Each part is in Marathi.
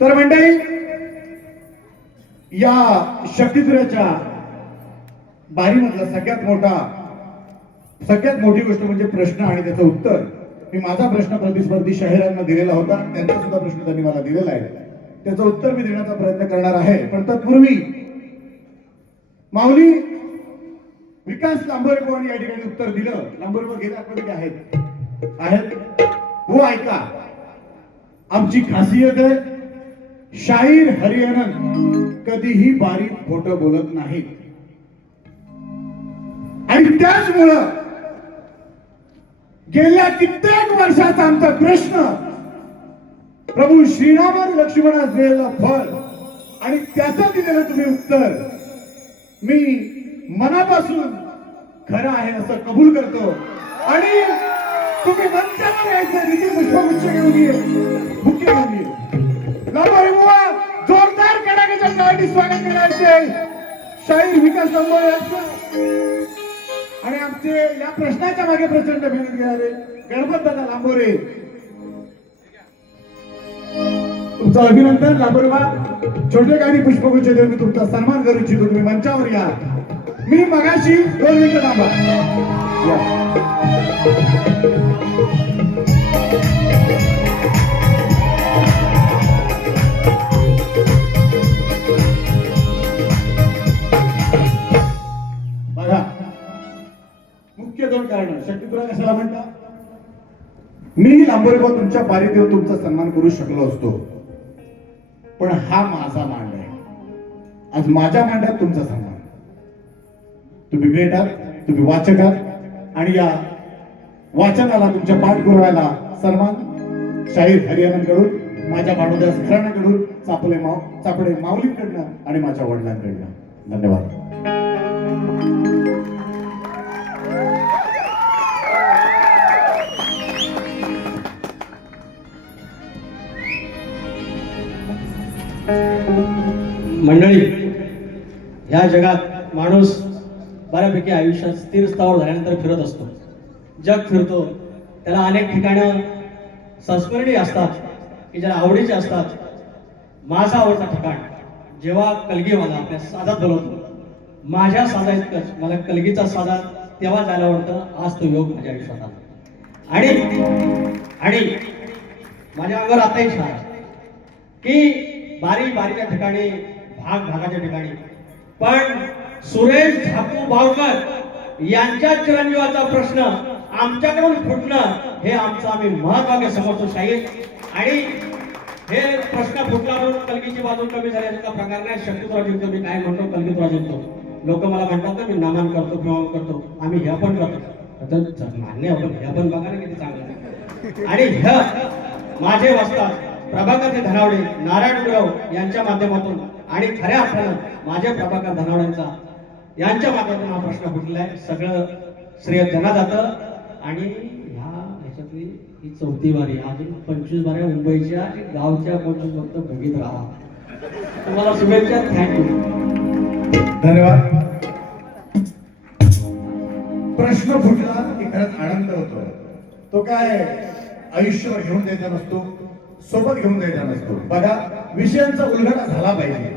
तर मंडळी, या शक्तिधुराच्या बारीमधला सगळ्यात मोठी गोष्ट म्हणजे प्रश्न आणि त्याचं उत्तर. मी माझा प्रश्न प्रतिस्पर्धी शाहिरांना दिलेला होता, त्यांचा सुद्धा प्रश्न त्यांनी मला दिलेला आहे, त्याचं उत्तर मी देण्याचा प्रयत्न करणार आहे. पण तत्पूर्वी माऊली विकास लांबोरेकर या ठिकाणी उत्तर दिलं. लांबोरेकर गेले आतमध्ये आहेत हो, ऐका. आमची खासियत आहे, शाहीर हरियाणन कधीही बारीक खोटं बोलत नाही. आणि त्याचमुळं गेल्या कित्येक वर्षाचा आमचा प्रश्न, प्रभू श्रीराम लक्ष्मणास दिलेलं फळ आणि त्याचं दिलेलं तुम्ही उत्तर मी मनापासून खरं आहे असं कबूल करतो. आणि तुम्ही मंचावर यायचं, तिथे पुष्पगुच्छ घेऊन ये, बुके घेऊन ये. जोरदार कडाक्याच्या टाळ्यांनी स्वागत करायचे शाहीर विकास लांबोरे यांचं. आणि आमचे या प्रश्नाच्या मागे प्रचंड मेहनत घेणारे गणपत दादा लांबोरे, तुमचं अभिनंदन. लांबोरे बा, छोटे काही पुष्पगुच्छ देऊन मी तुमचा सन्मान करू इच्छितो. तुम्ही मंचावर या. मी मगाशी 2 मिनिटं थांबा. बघा, मुख्य 2 कारण. शक्तिधुरा कशाला म्हणता? मी लांबोरेबा तुमच्या पारी देऊन तुमचा सन्मान करू शकलो असतो, पण हा माझा मांड आहे. आज माझ्या मांडात तुमचा सन्मान. तुम्ही ग्रेट आहात, तुम्ही वाचक आहात, आणि या वाचनाला तुमच्या पाठपुराव्याला सन्मान शाहीर हरियाणकडून, माझ्या बाणोदास घराण्याकडून, चापडे माऊलींकडनं आणि माझ्या वडिलांकडनं. धन्यवाद. मंडळी, ह्या जगात माणूस बऱ्यापैकी आयुष्यात स्थिर स्थावर झाल्यानंतर फिरत असतो. जग फिरतो, त्याला अनेक ठिकाणं संस्मरणीय असतात की ज्याला आवडीचे असतात. माझा आवडता ठिकाण जेव्हा कलगी मला आपल्या साजात बोलवतो, माझ्या साजा इतकंच मला कलगीचा साजा तेव्हा जायला आवडतं. आज तो योग माझ्या आयुष्यात आला. आणि माझ्या अंगावर आताही छान आहे की बारीच्या ठिकाणी, भागाच्या ठिकाणी, पण सुरेश ठाकू बावकर यांच्या चिरंजीवाचा प्रश्न आमच्याकडून फुटणं हे आमचं आम्ही महत्वाचे समजतो शाहीर. आणि हे प्रश्न फुटला म्हणून कलगीची बाजू कमी झाल्याचा प्रकार नाही. शक्तिधुरा जिंकतो, मी काय म्हणतो, कलगीधुरा जिंकतो. लोक मला म्हणतात ना मी नामान करतो किंवा करतो. आम्ही हे पण करतो, मान्य आपण हे पण बघा ना किती चांगलं. आणि हे माझे वस्ताद प्रभाकर धनावडे, नारायण गुरव यांच्या माध्यमातून आणि खऱ्या अर्थानं माझ्या प्रभाकर धनावड्यांचा यांच्या माध्यमातून हा प्रश्न फुटलेला आहे. सगळं श्रेय त्यांना जातं. आणि ह्याच्यातली ही 4थी वारी, अजून 25 वाऱ्या मुंबईच्या गावच्या 25 फक्त बघित राहा. तुम्हाला शुभेच्छा. थँक्यू. धन्यवाद. प्रश्न फुटला की खरंच आनंद होतो. तो काय आयुष्यभर घेऊन द्यायचा नसतो, सोबत घेऊन द्यायचा नसतो. बघा, विषयांचा उलगडा झाला पाहिजे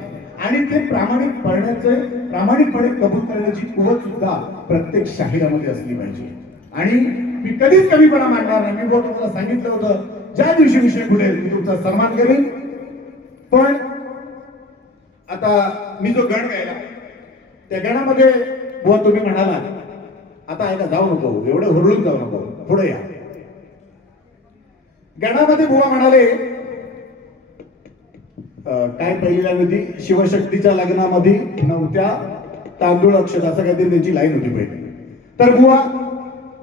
आणि ते प्रामाणिकपणे कबूल करण्याची कुवत सुद्धा प्रत्येक शाहिरामध्ये असली पाहिजे. आणि मी कधीच कमीपणा मांडणार नाही. मी तुम्हाला सांगितलं होतं, ज्या दिवशी विषय फुटेल मी तुमचा सन्मान करेन. पण आता मी जो गण गायला, त्या गणामध्ये बुवा तुम्ही म्हणाला, आता ऐका, जाऊ नको, एवढं हुरळून जाऊ नको, पुढे या. गणामध्ये बुवा म्हणाले काय पहिली लाईन होती, शिवशक्तीच्या लग्नामध्ये नव्हत्या तांदूळ अक्षत, असं काहीतरी त्यांची लाईन होती पहिली. तर बुवा,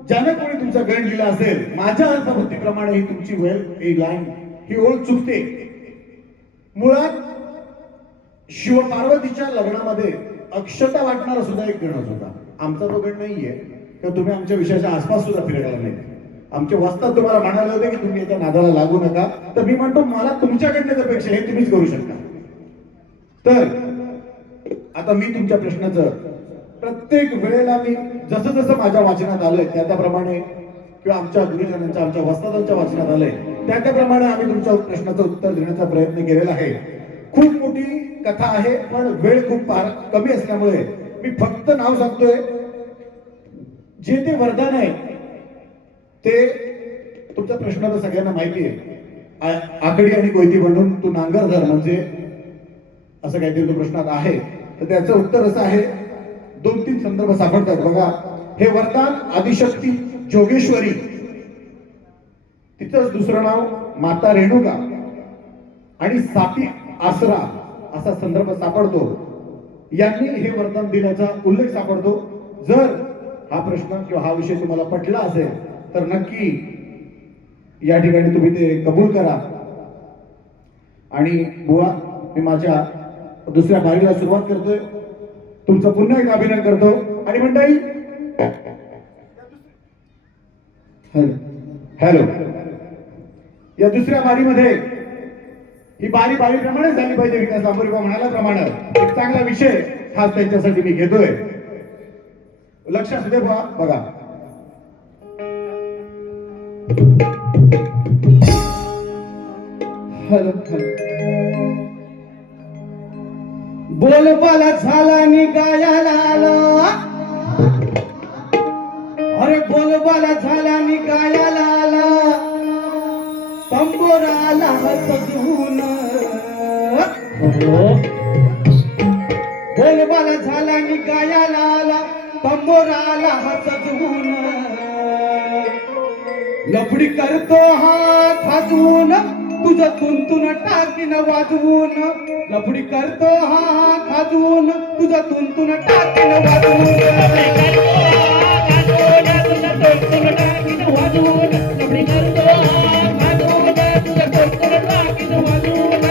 ज्यानं कोणी तुमचा गण लिहिला असेल, माझ्या अर्थबुद्धीप्रमाणे ही तुमची वेळ, ही लाईन, ही ओळ चुकते. मुळात शिवपार्वतीच्या लग्नामध्ये अक्षता वाटणारा सुद्धा एक गणच होता. आमचा तो गण नाहीये तर तुम्ही आमच्या विषयाच्या आसपास सुद्धा फिरकला नाही. आमचे वस्ताद तुम्हाला म्हणाले होते की तुम्ही याच्या नादाला लागू नका, तर मी म्हणतो मला तुमच्याकडनं अपेक्षा हे तुम्हीच करू शकता. तर आता मी तुमच्या प्रश्नाचं प्रत्येक वेळेला मी जसं जसं माझ्या वाचनात आलंय त्याप्रमाणे, किंवा आमच्या गुरुजनांच्या, आमच्या वस्तादांच्या वाचनात आलंय त्याप्रमाणे आम्ही तुमच्या प्रश्नाचं उत्तर देण्याचा प्रयत्न केलेला आहे. खूप मोठी कथा आहे, पण वेळ खूप कमी असल्यामुळे मी फक्त नाव सांगतोय. जे ते वरदान आहे ते तुमचा प्रश्न तर सगळ्यांना माहिती आहे. आकडी आणि कोयती म्हणून तू नांगर धर, म्हणजे असं काहीतरी तो प्रश्नात आहे. तर त्याचं उत्तर असं आहे, 2-3 संदर्भ सापडतात बघा. हे वरदान आदिशक्ती जोगेश्वरी, तिचंच दुसरं नाव माता रेणुका आणि साती आसरा असा संदर्भ सापडतो. यांनी हे वरदान दिल्याचा उल्लेख सापडतो. जर हा प्रश्न किंवा हा विषय तुम्हाला पटला असेल तर नक्की या ठिकाणी तुम्ही ते कबूल करा. आणि बुवा, मी माझ्या दुसऱ्या बारीला सुरुवात करतोय. तुमचं पुन्हा एक अभिनंदन करतो. आणि मंडळी, हॅलो, या दुसऱ्या बारीमध्ये ही बारी बारीप्रमाणे झाली पाहिजे. विकास लांबोरीबा म्हणाल्याप्रमाणे एक चांगला विषय खास त्यांच्यासाठी मी घेतोय. लक्ष असू दे बघा. हॅलो, बोलबाला झाला नि गायाला आला, अरे बोलबाला झाला नि गायाला आला, तंबोराला सजवून, बोलबाला झाला नि गायाला आला, तंबोराला सजवून, लफडी करतो हा खाजवून, तुझं तुंतुन टाकीन वाजवून, लफडी करतो हा खाजवून, तुझं तुंतुन टाकीन वाजवून, लफडी करतो हा खाजवून, तुझं तुंतुन टाकीन वाजवून.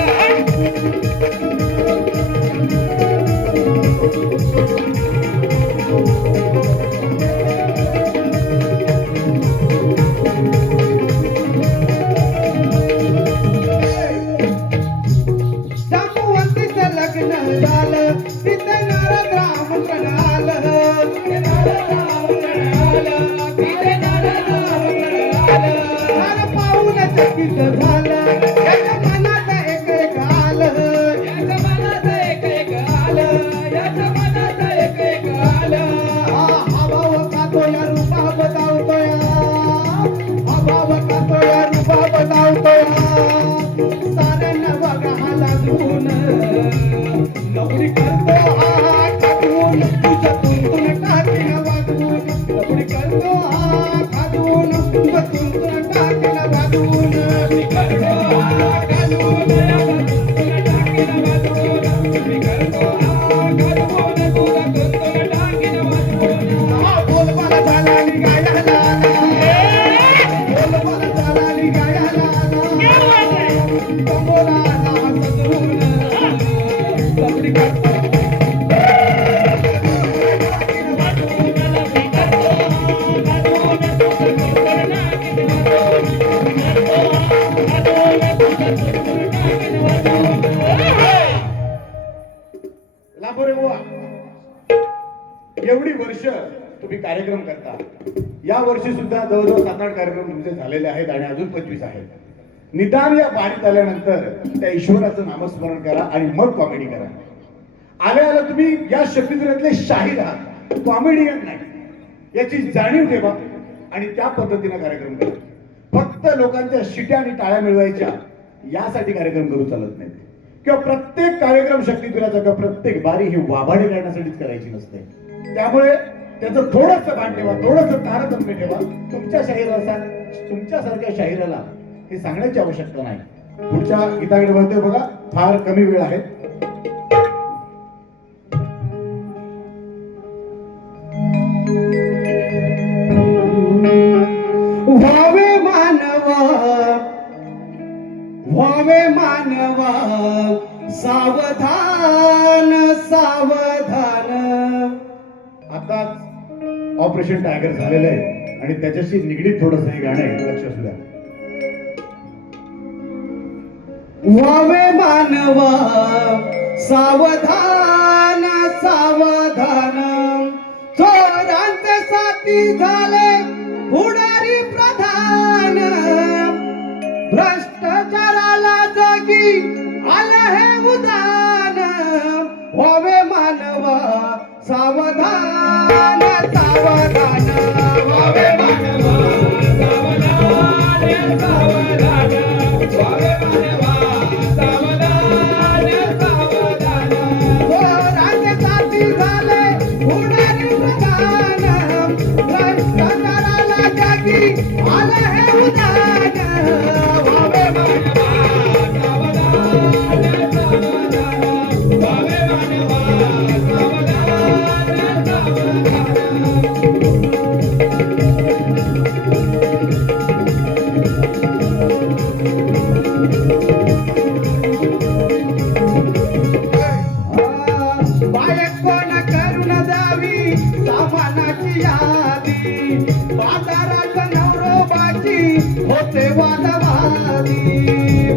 एवढी वर्ष तुम्ही कार्यक्रम करता. या वर्षी सुद्धा जवळजवळ 7-8 कार्यक्रम तुमचे झालेले आहेत आणि अजून 25 आहेत. निदान या बारीत आल्यानंतर त्या ईश्वराचं नामस्मरण करा आणि मग कॉमेडी करा. आल्या तुम्ही या शक्तिधरातले शाहीर आहात, कॉमेडियन नाही याची जाणीव ठेवा आणि त्या पद्धतीने कार्यक्रम करा. फक्त लोकांच्या शिट्या आणि टाळ्या मिळवायच्या यासाठी कार्यक्रम करू चालत नाही. किंवा प्रत्येक कार्यक्रम शक्तिधराचा किंवा प्रत्येक बारी ही वाभाडे करण्यासाठीच करायची नसते. त्यामुळे त्याचं थोडंसं भान ठेवा, थोडंसं तारतम्य ठेवा. तुमच्यासारख्या शाहिराला हे सांगण्याची आवश्यकता नाही. पुढच्या गीताकडे वळतोय बघा, फार कमी वेळ आहे. व्हावे मानवा, व्हावे मानवा, सावधान सावधान. आताच ऑपरेशन टायगर झालेलं आहे आणि त्याच्याशी निगडीत थोडस हे गाणं आहे, लक्ष असू द्या. व्हावे मानवा, सावधान सावधान. चोरांचे साथी झाले पुढारी प्रधान. भ्रष्टाचाराला जगी आलं हे उदान. व्हावे मानवा, सावधान सावधान. व्हावे मानवा, सावधान सावधान. व्हावे मानवा, सावधान सावधान. चोरांचे साथी झाले पुढारी प्रधान. भ्रष्टाचाराला जगी आलं हे उदान. व्हावे मानवा, सावधान सावधान. व्हावे मानवा, सावधान सावधान. बायक कोण करून जावी सामानाची यादी. बाजारात नवरोबाची होते वादवादी.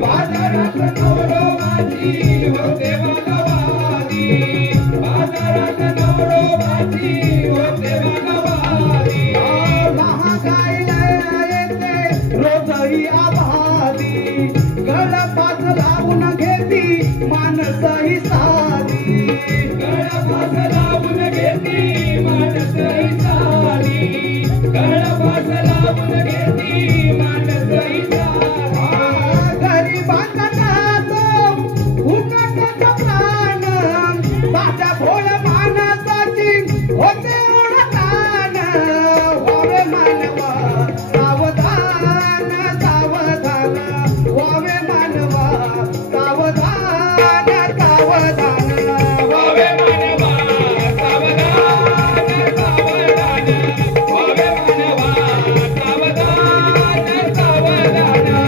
बाजारात नवरोबाची होते वादवादी. बाजारात नवरोबाची होते वादवादी. महागाईला येते रोजही आभादी. गळपास लावून घेती माणसही साधी. गळपास लावून घेती माणसही साधी. गळपास लावून घेती माणसही साधी. गरिबांचा नातो उकटचा प्राण. माझ्या भोळ माणसाची होते ओढतान. व्हावे मानवा, सावधान सावधान. व्हावे मानवा, सावधान सावधान. व्हावे मानवा, सावधान सावधान. व्हावे मानवा, सावधान सावधान.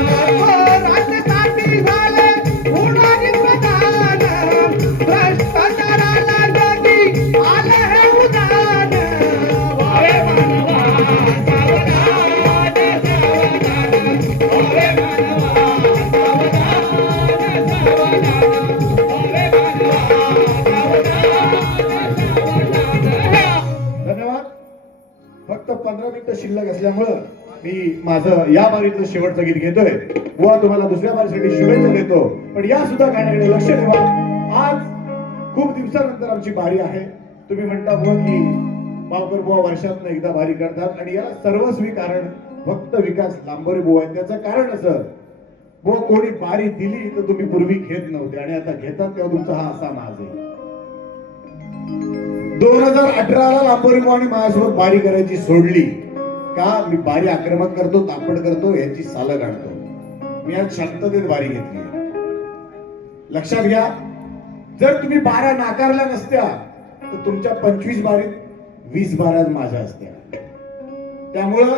राज्यासाठी झाले पुढारी प्रधान. भ्रष्टाचाराला जगी आलं हे उदान. व्हावे मानवा, सावधान सावधान. व्हावे मानवा, सावधान सावधान. व्हावे मानवा, सावधान. धन्यवाद. फक्त 15 मिनिटं शिल्लक असल्यामुळं मी माझं या बारीतलं शेवटचं गीत घेतोय. व तुम्हाला दुसऱ्या बारीसाठी शुभेच्छा देतो. पण या सुद्धा गाण्याकडे लक्ष ठेवा. आज खूप दिवसानंतर आमची बारी आहे. तुम्ही म्हणता बुवा की बावकर बुवा वर्षातनं एकदा बारी करतात आणि याला सर्वस्वी कारण फक्त विकास लांबोरे बुवा आहेत. त्याचं कारण असं, बुवा कोणी बारी दिली तर तुम्ही पूर्वी घेत नव्हते आणि आता घेतात तेव्हा तुमचा हा असा नाज आहे. 2018ला लांबोरे बुवाने माझ्यासोबत बारी करायची सोडली का? मी बारी आक्रमक करतो, तापड करतो, याची सालं काढतो. मी आज शांततेत बारी घेतली. लक्षात घ्या, जर तुम्ही बारा नाकारल्या नसत्या तर तुमच्या 25 बारीत 20 बारा माझ्या असत्या. त्यामुळं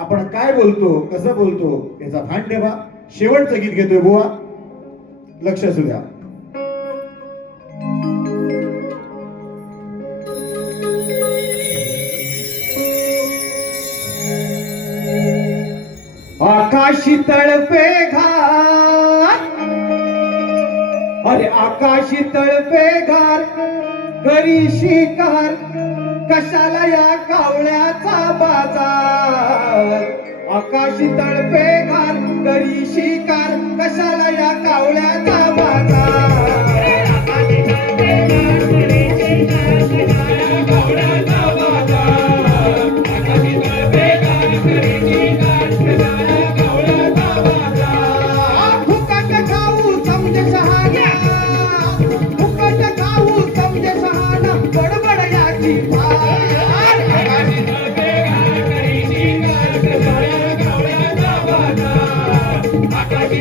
आपण काय बोलतो, कसं बोलतो याचा भान ठेवा. शेवटचं गीत घेतोय बुवा, लक्ष असू द्या. आकाशी तळपे घाट, अरे आकाशी तळपे घाट, करी शिकार कशाला या कावळ्याचा बाजार. आकाशी तळपे घाट, करी शिकार कशाला या कावळ्याचा बाजार. आकाशी तळपे घाट, करी शिकार कशाला या कावळ्याचा बाजार. आकाशी तळपे घाट, करी शिकार कशाला या कावळ्याचा बाजार. फुकट खाऊ समजे शहाण्या, फुकट खाऊ समजे शहाणा, बडबड याची फार. आकाशी तळपे घाट, करी शिकार कशाला या कावळ्याचा बाजार. आकाशी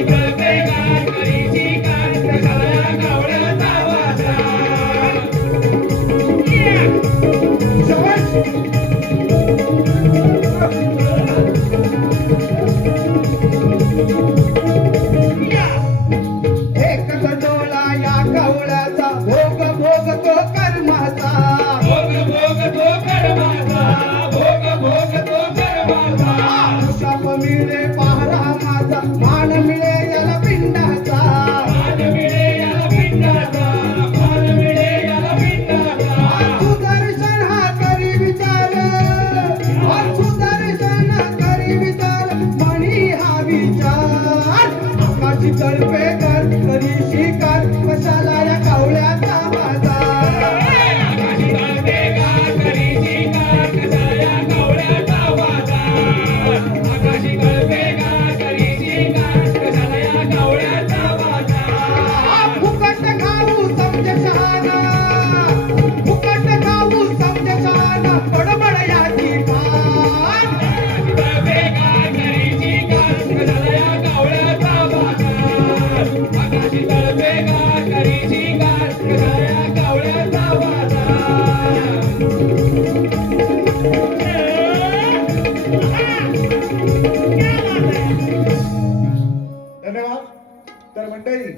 मंडळी,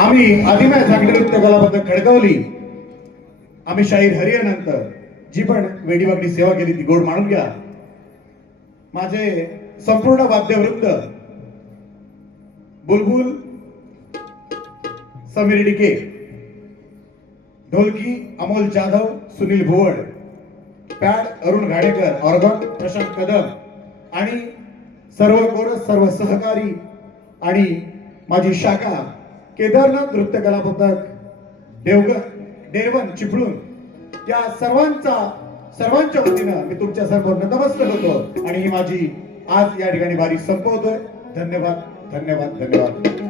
आम्ही आदिमाय चांगली नृत्य कलाबद्दल खडकवली. आम्ही शाहीर हरियानंतर जी पण वेडीवाकडी सेवा केली ती गोड मानून घ्या. माझे संपूर्ण वाद्यवृंद, बुलबुल समीर डिके, ढोलकी अमोल जाधव, सुनील भुवड, पॅड अरुण घाडेकर, ऑर्गन प्रशांत कदम आणि सर्व कोरस, सर्व सहकारी आणि माझी शाखा केदारनाथ नृत्य कला पथक देवगड, डेरवन, चिपळूण या सर्वांच्या वतीनं मी तुमच्या सर्वांना नमस्कार होतो आणि ही माझी आज या ठिकाणी बारी संपवतोय. धन्यवाद, धन्यवाद, धन्यवाद.